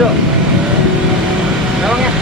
duduk. Tolong ya.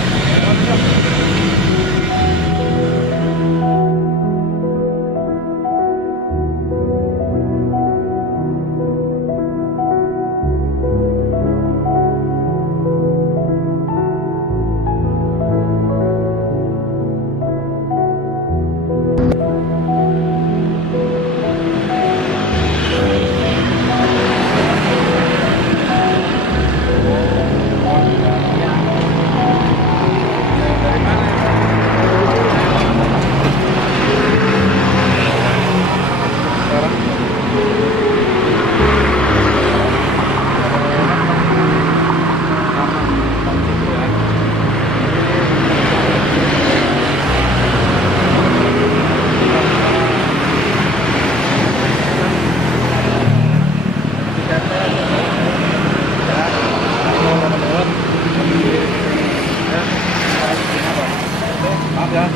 Maaf ya.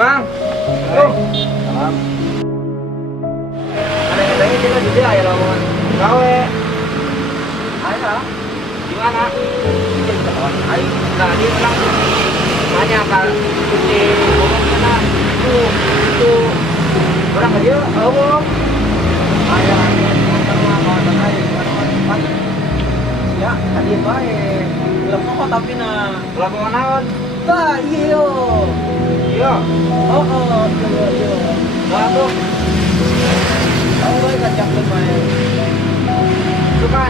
Bang, tuh. Salam. Ada yang tanya kita juga ya lawan. Gawe. Ayo. Gimana? Kita bisa kawan. Ayo. Nah, dia bilang tanya kan kunci ngomong mana? Itu. Orang aja, ngomong. Ayo, sama kawan ayo. Ya, tadi baik. Belum kok tapi na. Belum naon. Bah, iya. Iya. Oh, iya. Baru. Kamu baik kacang main. Suka,